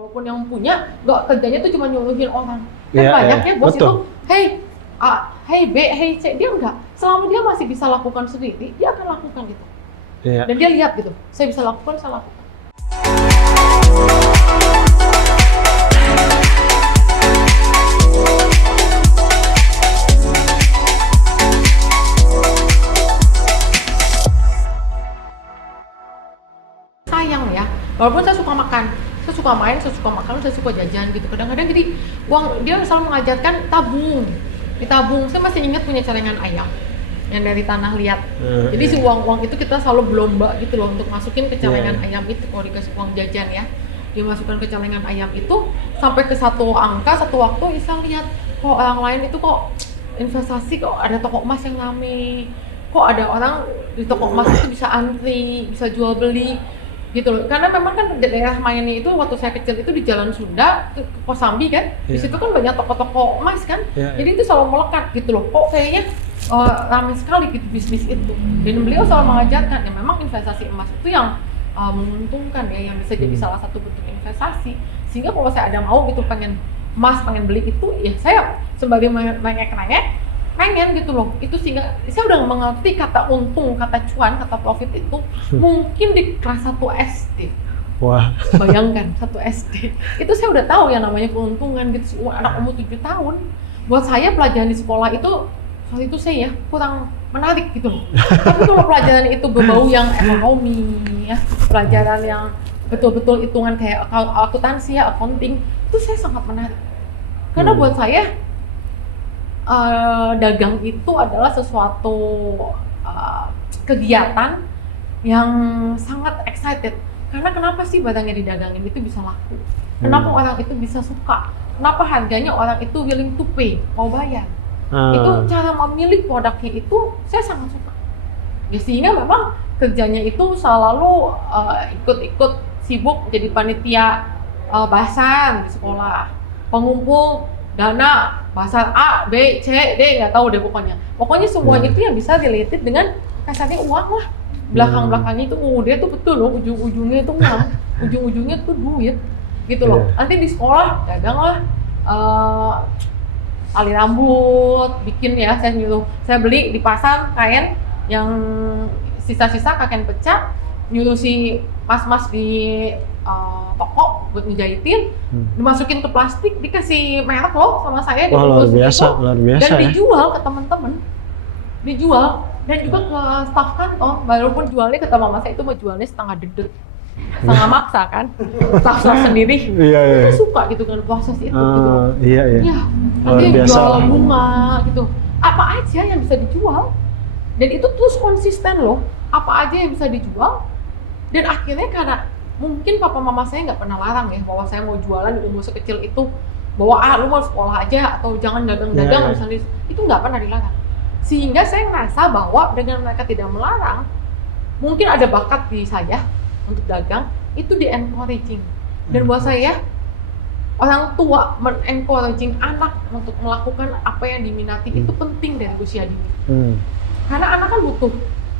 Walaupun yang punya, nggak kerjanya tuh cuma nyuruhin orang. Kan Iya, banyak iya, ya bos betul. itu, hey A, hey B, hey C, dia enggak. Selama dia masih bisa lakukan sendiri, dia akan lakukan gitu. Iya. Dan dia lihat gitu, saya bisa lakukan, saya lakukan. Sayang ya, walaupun saya suka makan, saya suka main, saya suka makan, saya suka jajan gitu. Kadang-kadang jadi uang dia selalu mengajarkan tabung, ditabung. Saya masih ingat punya celengan ayam yang dari tanah liat. Jadi si uang-uang itu kita selalu berlomba gitu loh untuk masukin ke celengan ayam itu. Kalau dikasih uang jajan ya, dimasukkan ke celengan ayam itu sampai ke satu angka, satu waktu bisa lihat kok orang lain itu kok investasi, kok ada toko emas yang rame, kok ada orang di toko emas itu bisa antri, bisa jual beli gitu loh. Karena memang kan daerah mainnya itu waktu saya kecil itu di Jalan Sunda ke Kosambi kan, di situ kan banyak toko-toko emas kan, jadi itu selalu melekat gitu loh. Kok kayaknya ramai sekali gitu bisnis itu. Dan beliau selalu mengajarkan ya memang investasi emas itu yang menguntungkan ya, yang bisa jadi salah satu bentuk investasi. Sehingga kalau saya ada mau gitu pengen emas, pengen beli itu, ya saya sembari nengek-nengek pengen gitu loh. Itu sehingga saya udah mengerti kata untung, kata cuan, kata profit itu mungkin di kelas 1 SD. Wah. Bayangkan 1 SD. Itu saya udah tahu yang namanya keuntungan gitu. Anak umur 7 tahun. Buat saya pelajaran di sekolah itu soal itu saya ya kurang menarik gitu loh. Tapi kalau pelajaran itu berbau yang ekonomi ya, pelajaran yang betul-betul hitungan kayak akuntansi ya, accounting, itu saya sangat menarik. Karena buat saya dagang itu adalah sesuatu kegiatan yang sangat excited. Karena kenapa sih barangnya didagangin itu bisa laku? Kenapa orang itu bisa suka? Kenapa harganya orang itu willing to pay, mau bayar? Itu cara memilih produknya itu saya sangat suka. Ya, sehingga memang kerjanya itu selalu ikut-ikut sibuk jadi panitia basar di sekolah, pengumpul dana pasar A, B, C, D, nggak tahu deh pokoknya. Pokoknya semuanya itu yang bisa related dengan kasarnya uang lah. Belakang-belakangnya itu, dia tuh betul loh, ujung-ujungnya itu uang, ujung-ujungnya tuh duit, gitu loh. Nanti di sekolah dagang lah, tali rambut, bikin ya, saya beli di pasar kain yang sisa-sisa kain pecah, nyuruh si mas-mas di toko buat ngejahitin, dimasukin ke plastik, dikasih merek loh sama saya. Wah, luar biasa dan ya. dijual ke teman-teman, dijual dan juga ke staf kantor. Walaupun jualnya kata mama saya itu mau jualnya setengah dedet, setengah maksa kan, staf sendiri. Saya suka gitu kan proses itu. Gitu. Iya. Ya, nanti jual bunga gitu, apa aja yang bisa dijual, dan itu terus konsisten loh, apa aja yang bisa dijual. Dan akhirnya karena mungkin papa mama saya nggak pernah larang ya bahwa saya mau jualan di umur sekecil itu, bahwa lu mau sekolah aja atau jangan dagang-dagang misalnya, itu nggak pernah dilarang. Sehingga saya ngerasa bahwa dengan mereka tidak melarang, mungkin ada bakat di saya untuk dagang, itu di-encouraging. Dan buat saya, orang tua men-encouraging anak untuk melakukan apa yang diminati itu penting dari usia dini. Karena anak kan butuh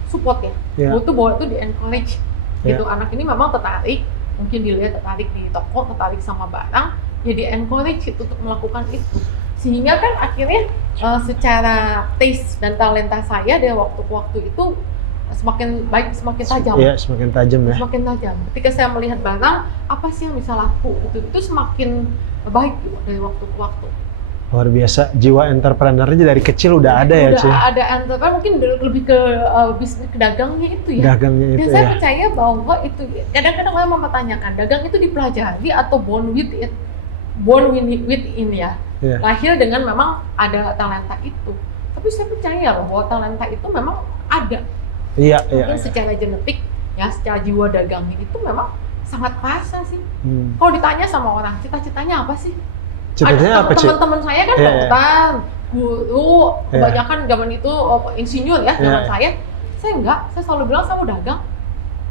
support ya, butuh bahwa itu di-encourage. Gitu, anak ini memang tertarik, mungkin dilihat tertarik di toko, tertarik sama barang, jadi encourage untuk melakukan itu. Sehingga kan akhirnya secara taste dan talenta saya dari waktu ke waktu itu semakin baik, semakin tajam. Iya, semakin tajam ya. Semakin tajam. Ketika saya melihat barang, apa sih yang bisa laku, itu semakin baik gitu, dari waktu ke waktu. Luar biasa, jiwa entrepreneurnya dari kecil udah ada ya, Ci? Udah ada entrepreneur, mungkin lebih ke bisnis, ke dagangnya itu ya. Dagangnya itu. Dan saya percaya bahwa itu, kadang-kadang orang mempertanyakan, dagang itu dipelajari atau born with it? Born with in ya. Lahir dengan memang ada talenta itu. Tapi saya percaya loh bahwa talenta itu memang ada. Iya. Mungkin secara genetik, ya, secara jiwa dagangnya itu memang sangat terasa sih. Kalau ditanya sama orang, cita-citanya apa sih? Cita-citanya apa, Ci? Teman-teman saya kan dokter, guru, kebanyakan zaman itu insinyur ya, zaman saya enggak, saya selalu bilang saya mau dagang.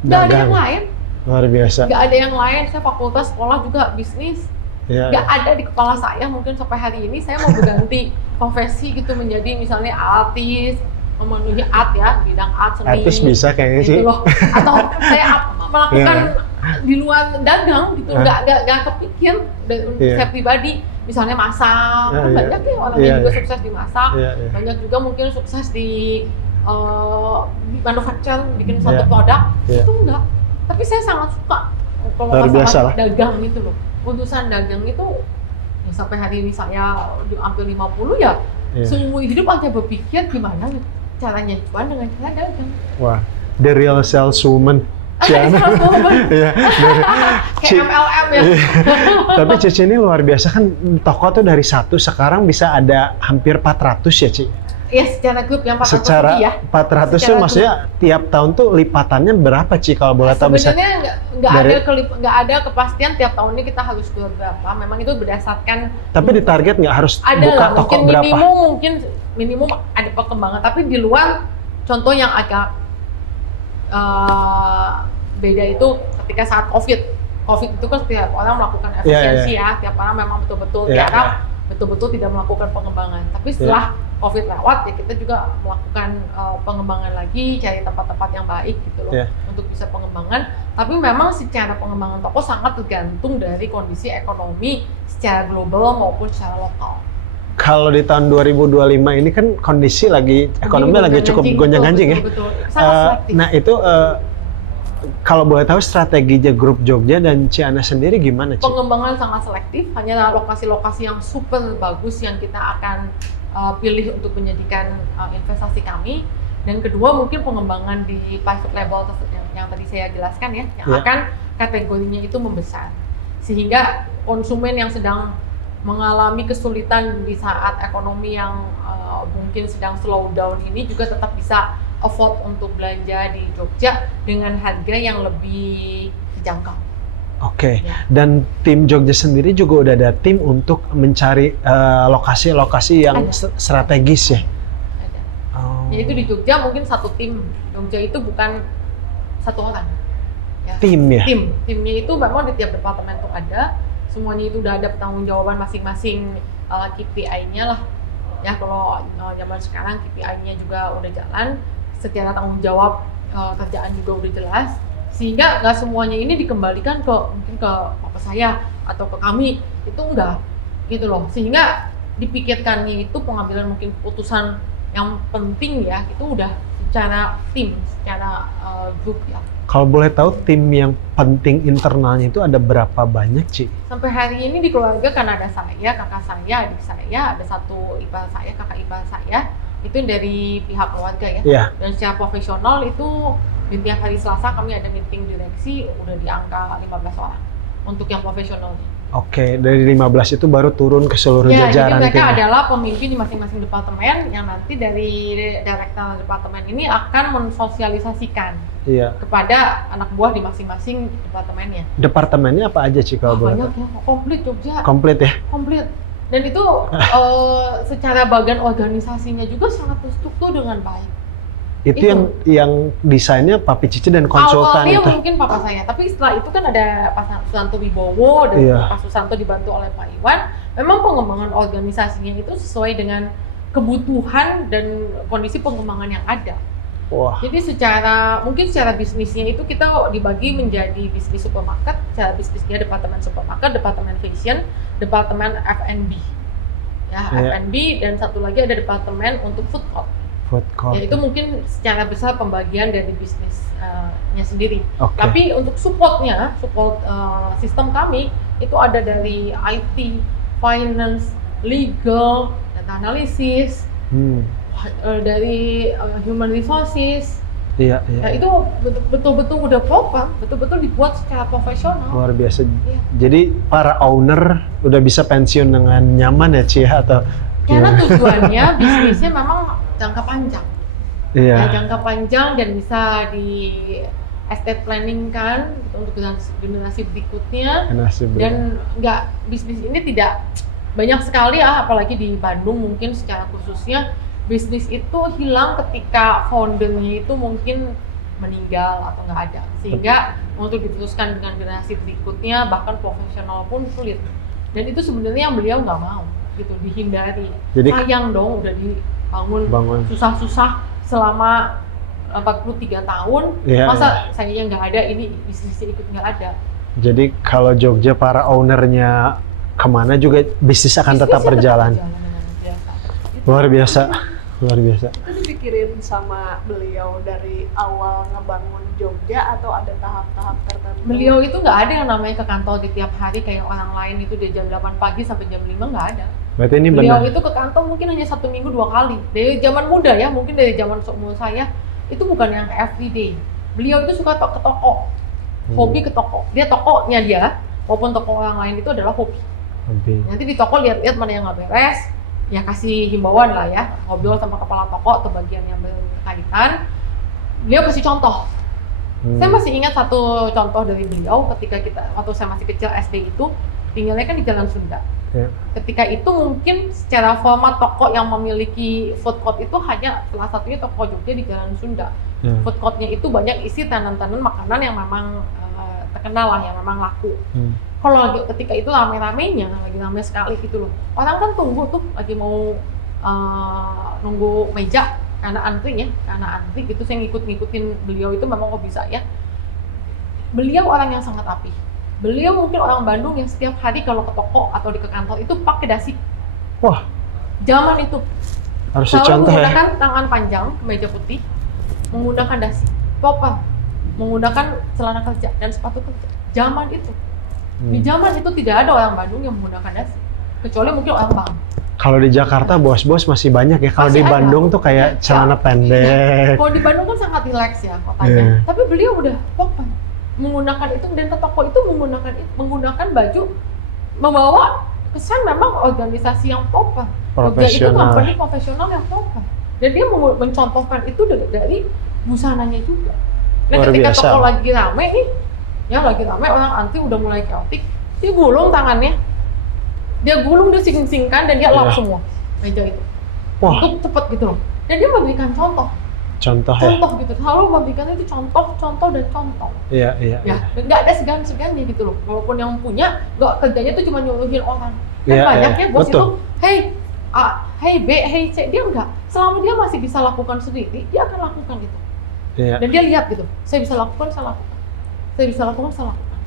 Nggak ada yang lain. Luar biasa. Nggak ada yang lain, saya fakultas sekolah juga bisnis. Nggak ada di kepala saya, mungkin sampai hari ini saya mau berganti profesi gitu menjadi misalnya artis, memenuhi art ya, bidang art seni. Artis bisa kayaknya sih. Gitu loh. Atau saya melakukan di luar dagang gitu, nggak kepikir untuk Iya. saya pribadi, misalnya masak, kan Iya. banyak ya orang Iya, yang juga iya. sukses di masak, Iya, iya. banyak juga mungkin sukses di manufacture, bikin suatu Iya. produk, Iya. itu enggak. Tapi saya sangat suka kalau Luar biasa masalah lah. dagang itu loh, urusan dagang itu ya sampai hari ini saya hampir 50 ya, Iya. seumur hidup aja berpikir gimana caranya cuan dengan cara dagang. Wah, the real saleswoman. Ciana. Saleswoman. Iya, dari- Kayak Ci- MLM ya. Iya. Tapi Cici ini luar biasa kan, toko tuh dari 1 sekarang bisa ada hampir 400 ya, Ci? Ya secara grup yang 400 Secara lebih ya. 400 tuh Secara maksudnya tiap tahun tuh lipatannya berapa, Ci? Kalau boleh tahu bisa. Sebenarnya nggak ada kepastian tiap tahunnya kita harus jual berapa. Memang itu berdasarkan. Tapi di target nggak harus Ada buka lah, toko mungkin berapa? minimum ada perkembangan. Tapi di luar, contoh yang agak beda itu ketika saat COVID itu kan setiap orang melakukan efisiensi ya, setiap orang memang betul-betul tiarap, betul-betul tidak melakukan pengembangan. Tapi setelah COVID lewat ya kita juga melakukan pengembangan lagi, cari tempat-tempat yang baik gitu loh untuk bisa pengembangan. Tapi memang secara pengembangan toko sangat tergantung dari kondisi ekonomi secara global maupun secara lokal. Kalau di tahun 2025 ini kan kondisi ekonomi lagi cukup gonjang-ganjing ya. Betul. Sangat selektif. Nah itu kalau boleh tahu strateginya grup Jogja dan Ciana sendiri gimana, Ci? Pengembangan sangat selektif, hanya lokasi-lokasi yang super bagus yang kita akan pilih untuk menjadikan investasi kami. Dan kedua mungkin pengembangan di private label yang tadi saya jelaskan ya, yang akan kategorinya itu membesar. Sehingga konsumen yang sedang mengalami kesulitan di saat ekonomi yang mungkin sedang slow down ini juga tetap bisa afford untuk belanja di Jogja dengan harga yang lebih terjangkau. Oke. Dan tim Jogja sendiri juga udah ada tim untuk mencari lokasi-lokasi yang strategis ya? Ada. Yaitu di Jogja mungkin satu tim. Jogja itu bukan satu orang. Ya. Tim ya? Timnya itu memang di tiap departemen tuh ada. Semuanya itu udah ada pertanggungjawaban masing-masing KPI-nya lah. Ya kalau zaman sekarang KPI-nya juga udah jalan. Secara tanggung jawab kerjaan juga udah jelas, sehingga nggak semuanya ini dikembalikan mungkin ke papa saya atau ke kami, itu enggak gitu loh, sehingga dipikirkannya itu pengambilan mungkin keputusan yang penting ya itu udah secara tim, secara grup ya. Kalau boleh tahu tim yang penting internalnya itu ada berapa banyak, Ci? Sampai hari ini di keluarga kan ada saya, kakak saya, adik saya, ada satu ipar saya, kakak ipar saya. Itu dari pihak keluarga ya. Yeah. Dan secara profesional itu di tiap hari Selasa kami ada meeting direksi udah di angka 15 orang untuk yang profesionalnya. Oke, dari 15 itu baru turun ke seluruh jajaran. Jadi mereka tim. adalah pemimpin di masing-masing departemen yang nanti dari direktur departemen ini akan mensosialisasikan kepada anak buah di masing-masing departemennya. Departemennya apa aja, Ci, kalau boleh banyak ya, komplit Jogja. Komplit ya? Komplit. Dan itu secara bagian organisasinya juga sangat terstruktur dengan baik. Itu yang desainnya Papi Cici dan konsultan awalnya itu? Mungkin papa saya, tapi setelah itu kan ada Pak Susanto Wibowo dan Pak Susanto dibantu oleh Pak Iwan. Memang pengembangan organisasinya itu sesuai dengan kebutuhan dan kondisi pengembangan yang ada. Wah. Jadi mungkin secara bisnisnya itu kita dibagi menjadi bisnis supermarket, secara bisnisnya departemen supermarket, departemen fashion, departemen F&B, F&B, dan satu lagi ada departemen untuk food court. Ya itu mungkin secara besar pembagian dari bisnisnya sendiri. Tapi untuk support sistem kami itu ada dari IT, finance, legal, data analysis. Dari human resources, ya itu betul-betul udah proper, betul-betul dibuat secara profesional. Luar biasa. Jadi para owner udah bisa pensiun dengan nyaman ya, Ci, atau karena tujuannya bisnisnya memang jangka panjang. Ya, jangka panjang dan bisa di estate planning kan untuk generasi berikutnya. Dan bisnis ini tidak banyak sekali apalagi di Bandung mungkin secara khususnya. Bisnis itu hilang ketika foundernya itu mungkin meninggal atau nggak ada, sehingga untuk diteruskan dengan generasi berikutnya bahkan profesional pun sulit. Dan itu sebenarnya yang beliau nggak mau gitu, dihindari. Jadi sayang dong udah dibangun susah-susah selama 43 tahun, Iya, masa saya yang nggak ada, ini bisnisnya ikut nggak ada. Jadi kalau Jogja para ownernya kemana juga bisnis akan tetap Bisnisnya berjalan. dengan biasa. Luar biasa, luar biasa. Itu dipikirin sama beliau dari awal ngebangun Jogja atau ada tahap-tahap tertentu? Beliau itu nggak ada yang namanya ke kantor di tiap hari kayak orang lain itu dari jam 8 pagi sampai jam 5, nggak ada. Berarti ini Beliau benar. itu ke kantor mungkin hanya 1 minggu 2 kali. Dari zaman muda ya, mungkin dari zaman seumur saya, itu bukan yang everyday. Beliau itu suka ke toko, hobi ke toko. Dia tokonya dia, maupun toko orang lain itu adalah hobi. Nanti di toko lihat-lihat mana yang nggak beres, ya kasih himbauan lah ya, ngobrol sama kepala toko atau bagian yang berkaitan. Beliau kasih contoh. Saya masih ingat satu contoh dari beliau ketika waktu saya masih kecil SD itu, tinggalnya kan di Jalan Sunda. Ya. Ketika itu mungkin secara format toko yang memiliki food court itu hanya salah satunya toko Jogja di Jalan Sunda. Ya. Food courtnya itu banyak isi tenan-tenan makanan yang memang terkenal lah, yang memang laku. Kalau ketika itu rame-ramenya, lagi rame sekali gitu loh. Orang kan tunggu tuh, lagi mau nunggu meja karena antri gitu. Saya ngikutin beliau itu memang hobi saya. Beliau orang yang sangat rapi. Beliau mungkin orang Bandung yang setiap hari kalau ke toko atau ke kantor itu pakai dasi. Wah, Zaman itu harus selalu dicontoh ya. menggunakan tangan panjang, kemeja putih, menggunakan dasi, popper, menggunakan celana kerja dan sepatu kerja. Zaman itu, di zaman itu tidak ada orang Bandung yang menggunakan dasi, kecuali mungkin orang Bang. Kalau di Jakarta bos-bos masih banyak ya. Kalau di Masih ada. Bandung tuh kayak celana pendek. Kalau di Bandung kan sangat rileks ya kotanya, tapi beliau udah popper, menggunakan itu dan ke toko itu menggunakan baju, membawa kesan memang organisasi yang popper. Jogja itu Profesional. company profesional yang popper. Dan dia mencontohkan itu dari busananya juga. Nah, Luar ketika biasa. toko lagi rame nih, ya lagi rame, orang antri udah mulai chaotic, dia gulung tangannya, dia sing-singkan dan dia lap Iya. semua meja itu. Wah, Untuk cepet gitu loh. Dan dia memberikan contoh contoh ya. gitu. Selalu memberikan itu contoh dan contoh. Iya, iya. Ya, nggak ada segan-segannya gitu loh. Walaupun yang punya, nggak kerjanya tuh cuma nyuruhin orang. Kan Iya, banyaknya iya. bos Betul. itu, hey A, hey B, hey C, dia enggak. Selama dia masih bisa lakukan sendiri, dia akan lakukan itu. Iya, Dan dia lihat gitu, saya bisa lakukan, saya lakukan. Saya bisa lakukan, saya lakukan.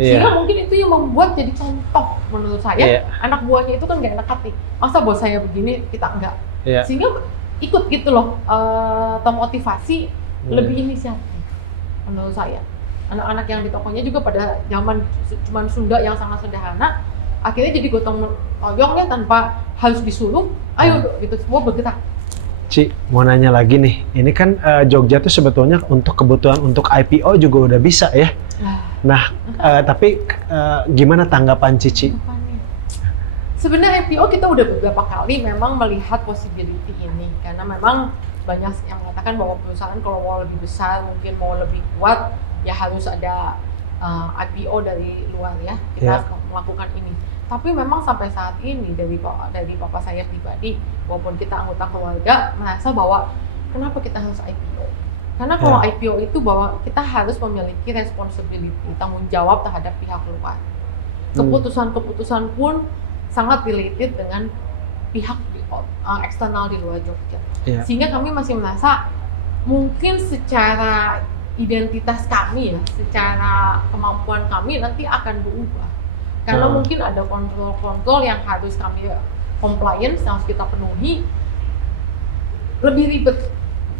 iya. Sehingga mungkin itu yang membuat jadi contoh menurut saya. Iya. Anak buahnya itu kan nggak enak hati. Masa bos saya begini, kita enggak. Iya. Sehingga ikut gitu loh, termotivasi, lebih inisiatif menurut saya. Anak-anak yang di tokonya juga pada zaman cuman Sunda yang sangat sederhana, akhirnya jadi gotong royong ya tanpa harus disuruh, ayo gitu, semua bergerak. Ci, mau nanya lagi nih. Ini kan Jogja tuh sebetulnya untuk kebutuhan untuk IPO juga udah bisa ya. Nah, tapi gimana tanggapan Cici? Sebenarnya IPO kita udah beberapa kali memang melihat possibility ini, karena memang banyak yang mengatakan bahwa perusahaan kalau mau lebih besar, mungkin mau lebih kuat, ya harus ada IPO dari luar ya, kita melakukan ini. Tapi memang sampai saat ini dari papa saya pribadi maupun kita anggota keluarga merasa bahwa kenapa kita harus IPO? Karena kalau IPO itu bahwa kita harus memiliki responsibility, tanggung jawab terhadap pihak luar. Keputusan-keputusan pun sangat related dengan pihak eksternal di luar Jogja. Iya. Sehingga kami masih merasa mungkin secara identitas kami ya, secara kemampuan kami nanti akan berubah. Karena mungkin ada kontrol-kontrol yang harus kami compliance, yang harus kita penuhi, lebih ribet.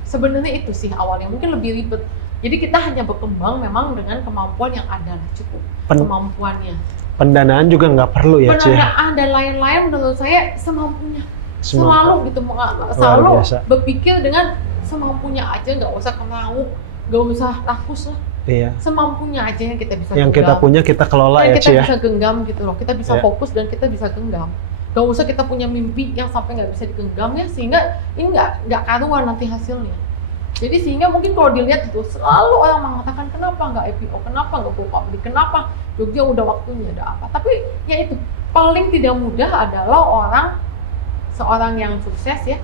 Sebenarnya itu sih awalnya, mungkin lebih ribet. Jadi kita hanya berkembang memang dengan kemampuan yang ada, cukup kemampuannya. Pendanaan juga nggak perlu ya, Ci? Pendanaan dan lain-lain menurut saya semampunya. Selalu gitu, selalu berpikir dengan semampunya aja, nggak usah kemau, nggak usah rakus lah. Iya. Semampunya aja yang kita bisa yang genggam. kita punya kita kelola ya, Ci ya. Kita bisa genggam gitu loh, kita bisa fokus dan kita bisa genggam. Gak usah kita punya mimpi yang sampai nggak bisa digenggam ya, sehingga ini nggak karuan nanti hasilnya. Jadi sehingga mungkin kalau dilihat itu selalu orang mengatakan kenapa nggak IPO, kenapa nggak go public, kenapa Jogja udah waktunya, ada apa. Tapi ya itu paling tidak mudah adalah seorang yang sukses ya,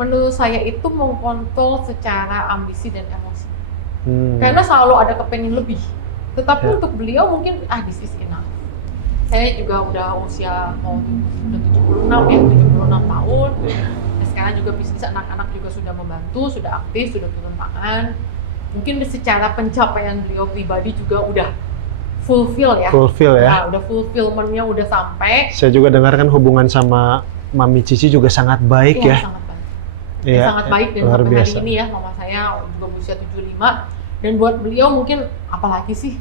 menurut saya itu mengkontrol secara ambisi dan emosi. Karena selalu ada kepengen lebih. Tetapi untuk beliau mungkin this is enough. Saya juga udah usia udah 76 tahun. SK sekarang juga bisnis anak-anak juga sudah membantu, sudah aktif, sudah turun tangan. Mungkin secara pencapaian beliau pribadi juga udah fulfill ya. Fulfill ya. Nah, udah fulfillment-nya udah sampai. Saya juga dengarkan hubungan sama Mami Cici juga sangat baik ya. Sangat baik. Iya, Sangat baik dan luar sampai biasa. hari ini ya mama saya juga berusia 75 dan buat beliau mungkin apalagi sih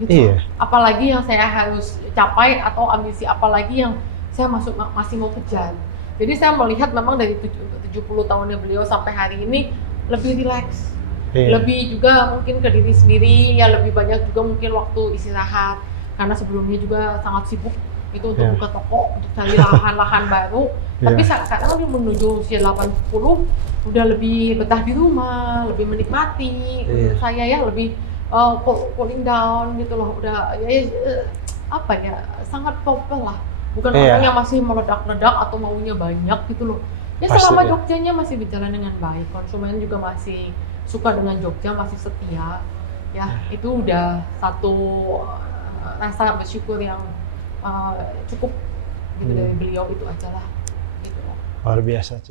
gitu. Iya. Apalagi yang saya harus capai atau ambisi apalagi yang saya masih mau kejar. Jadi saya melihat memang dari 70 tahunnya beliau sampai hari ini lebih rileks. Iya. Lebih juga mungkin ke diri sendiri, ya lebih banyak juga mungkin waktu istirahat karena sebelumnya juga sangat sibuk itu untuk Iya. buka toko, untuk cari lahan-lahan baru. Tapi Iya. sekarang dia menuju usia 80 udah lebih betah di rumah, lebih menikmati. Iya. Saya ya lebih cooling down gitu loh, udah apa ya, sangat proper lah. Bukan Iya. orang yang masih meledak-ledak atau maunya banyak gitu loh. Ya Pasti, selama ya. Jogjanya masih berjalan dengan baik, konsumen juga masih suka dengan Jogja, masih setia. Ya, itu udah satu rasa bersyukur yang cukup gitu dari beliau, itu aja lah. Gitu. Luar biasa, Ci.